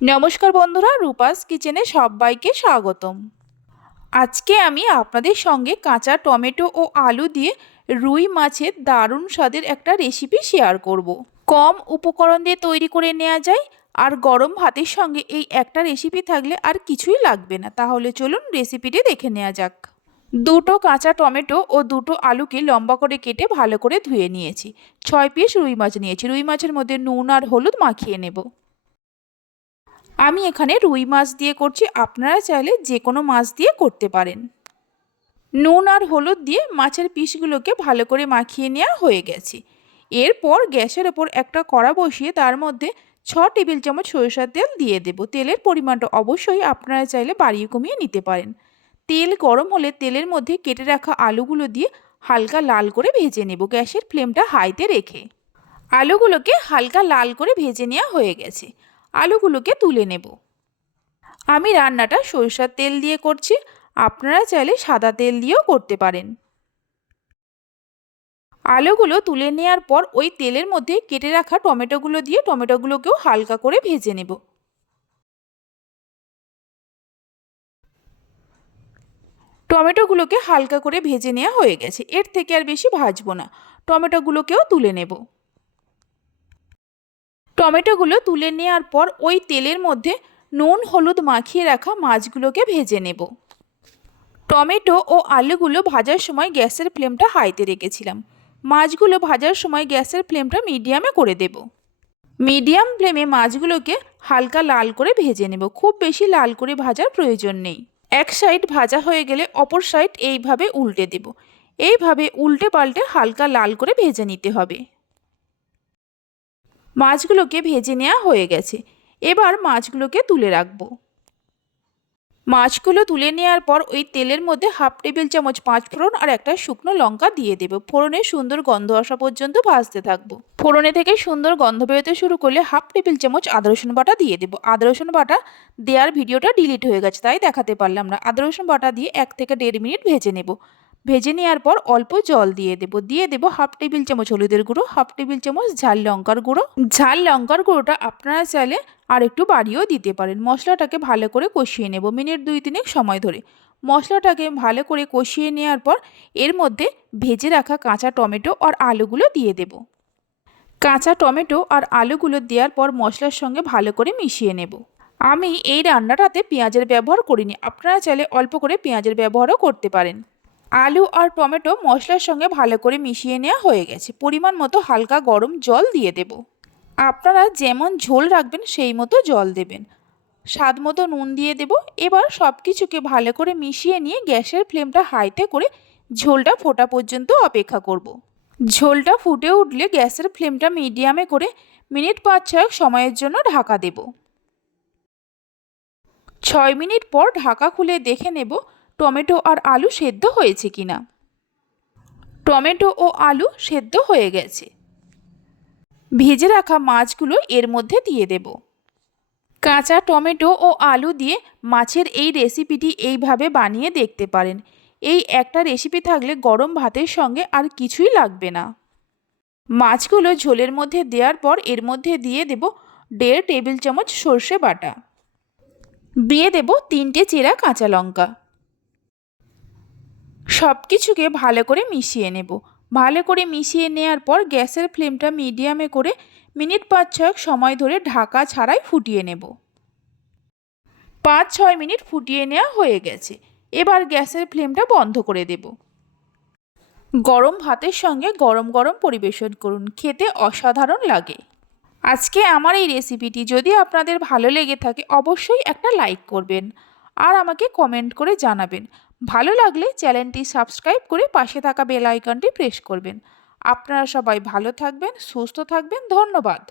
নমস্কার বন্ধুরা, রূপাস কিচেনে সবাইকে স্বাগতম। আজকে আমি আপনাদের সঙ্গে কাঁচা টমেটো ও আলু দিয়ে রুই মাছের দারুণ স্বাদের একটা রেসিপি শেয়ার করব। কম উপকরণ দিয়ে তৈরি করে নেওয়া যায়, আর গরম ভাতের সঙ্গে এই একটা রেসিপি থাকলে আর কিছুই লাগবে না। তাহলে চলুন রেসিপিটি দেখে নেওয়া যাক। দুটো কাঁচা টমেটো ও দুটো আলুকে লম্বা করে কেটে ভালো করে ধুয়ে নিয়েছি। ছয় পিস রুই মাছ নিয়েছি। রুই মাছের মধ্যে নুন আর হলুদ মাখিয়ে নেব। আমি এখানে রুই মাছ দিয়ে করছি। আপনারা চাইলে যে কোনো মাছ দিয়ে করতে পারেন। নুন আর হলুদ দিয়ে মাছের পিসগুলোকে ভালো করে মাখিয়ে নেওয়া হয়ে গেছে। এরপর গ্যাসের ওপর একটা কড়া বসিয়ে তার মধ্যে ছ টেবিল চামচ সরিষার তেল দিয়ে দেব। তেলের পরিমাণটা অবশ্যই আপনারা চাইলে বাড়িয়ে কমিয়ে নিতে পারেন। তেল গরম হলে তেলের মধ্যে কেটে রাখা আলুগুলো দিয়ে হালকা লাল করে ভেজে নেব। গ্যাসের ফ্লেমটা হাইতে রেখে। আলুগুলোকে হালকা লাল করে ভেজে নেওয়া হয়ে গেছে। আলুগুলোকে তুলে নেব। আমি রান্নাটা সরিষার তেল দিয়ে করছি, আপনারা চাইলে সাদা তেল দিয়েও করতে পারেন। আলুগুলো তুলে নেওয়ার পর ওই তেলের মধ্যে কেটে রাখা টমেটোগুলো দিয়ে টমেটোগুলোকেও হালকা করে ভেজে নেব। টমেটোগুলোকে হালকা করে ভেজে নেওয়া হয়ে গেছে, এর থেকে আর বেশি ভাজবো না। টমেটোগুলোকেও তুলে নেব। টমেটোগুলো তুলে নেওয়ার পর ওই তেলের মধ্যে নুন, হলুদ মাখিয়ে রাখা মাছগুলোকে ভেজে নেব। টমেটো ও আলুগুলো ভাজার সময় গ্যাসের ফ্লেমটা হাইতে রেখেছিলাম। মাছগুলো ভাজার সময় গ্যাসের ফ্লেমটা মিডিয়ামে করে দেব। মিডিয়াম ফ্লেমে মাছগুলোকে হালকা লাল করে ভেজে নেব। খুব বেশি লাল করে ভাজার প্রয়োজন নেই। এক সাইড ভাজা হয়ে গেলে অপর সাইড এইভাবে উল্টে দেব। এইভাবে উল্টে পাল্টে হালকা লাল করে ভেজে নিতে হবে। মাছগুলোকে ভেজে নেওয়া হয়ে গেছে। এবার মাছগুলোকে তুলে রাখব। মাছগুলো তুলে নেওয়ার পর ওই তেলের মধ্যে হাফ টেবিল চামচ পাঁচ ফোড়ন আর একটা শুকনো লঙ্কা দিয়ে দেবো। ফোড়নের সুন্দর গন্ধ আসা পর্যন্ত ভাজতে থাকব। ফোড়নে থেকে সুন্দর গন্ধ বেরোতে শুরু করলে হাফ টেবিল চামচ আদা রসুন বাটা দিয়ে দেবো। আদা রসুন বাটা দেওয়ার ভিডিওটা ডিলিট হয়ে গেছে, তাই দেখাতে পারলাম না। আদা রসুন বাটা দিয়ে এক থেকে দেড় মিনিট ভেজে নেব। ভেজে নেওয়ার পর অল্প জল দিয়ে দেব। দিয়ে দেব হাফ টেবিল চামচ হলুদের গুঁড়ো হাফ টেবিল চামচ ঝাল লঙ্কার গুঁড়ো। ঝাল লঙ্কার গুঁড়োটা আপনারা চাইলে আর একটু বাড়িয়েও দিতে পারেন। মশলাটাকে ভালো করে কষিয়ে নেব মিনিট দুই তিনেক সময় ধরে। মশলাটাকে ভালো করে কষিয়ে নেওয়ার পর এর মধ্যে ভেজে রাখা কাঁচা টমেটো আর আলুগুলো দিয়ে দেব। কাঁচা টমেটো আর আলুগুলো দেওয়ার পর মশলার সঙ্গে ভালো করে মিশিয়ে নেব। আমি এই রান্নাটাতে পেঁয়াজের ব্যবহার করিনি। আপনারা চাইলে অল্প করে পেঁয়াজের ব্যবহারও করতে পারেন। আলু আর টমেটো মশলার সঙ্গে ভালো করে মিশিয়ে নেওয়া হয়ে গেছে। পরিমাণ মতো হালকা গরম জল দিয়ে দেব। আপনারা যেমন ঝোল রাখবেন, সেই মতো জল দেবেন। স্বাদ মতো নুন দিয়ে দেব। এবার সব কিছুকে ভালো করে মিশিয়ে নিয়ে গ্যাসের ফ্লেমটা হাইতে করে ঝোলটা ফোটা পর্যন্ত অপেক্ষা করব। ঝোলটা ফুটে উঠলে গ্যাসের ফ্লেমটা মিডিয়ামে করে মিনিট পাঁচ ছয়েক সময়ের জন্য ঢাকা দেব। ছয় মিনিট পর ঢাকা খুলে দেখে নেব টমেটো আর আলু সেদ্ধ হয়েছে কিনা? টমেটো ও আলু সেদ্ধ হয়ে গেছে। ভেজে রাখা মাছগুলো এর মধ্যে দিয়ে দেব। কাঁচা টমেটো ও আলু দিয়ে মাছের এই রেসিপিটি এইভাবে বানিয়ে দেখতে পারেন। এই একটা রেসিপি থাকলে গরম ভাতের সঙ্গে আর কিছুই লাগবে না। মাছগুলো ঝোলের মধ্যে দেওয়ার পর এর মধ্যে দিয়ে দেব দেড় টেবিল চামচ সর্ষে বাটা। দিয়ে দেব তিনটে চেরা কাঁচা লঙ্কা। সব কিছুকে ভালো করে মিশিয়ে নেব। ভালো করে মিশিয়ে নেওয়ার পর গ্যাসের ফ্লেমটা মিডিয়ামে করে মিনিট পাঁচ ছয়েক সময় ধরে ঢাকা ছাড়াই ফুটিয়ে নেব। পাঁচ ছয় মিনিট ফুটিয়ে নেওয়া হয়ে গেছে। এবার গ্যাসের ফ্লেমটা বন্ধ করে দেব। গরম ভাতের সঙ্গে গরম গরম পরিবেশন করুন। খেতে অসাধারণ লাগে। আজকে আমার এই রেসিপিটি যদি আপনাদের ভালো লেগে থাকে, অবশ্যই একটা লাইক করবেন। আর আমাকে কমেন্ট করে জানাবেন। ভালো লাগলে চ্যানেলটি সাবস্ক্রাইব করে পাশে থাকা বেল আইকনটি প্রেস করবেন। আপনারা সবাই ভালো থাকবেন, সুস্থ থাকবেন, ধন্যবাদ।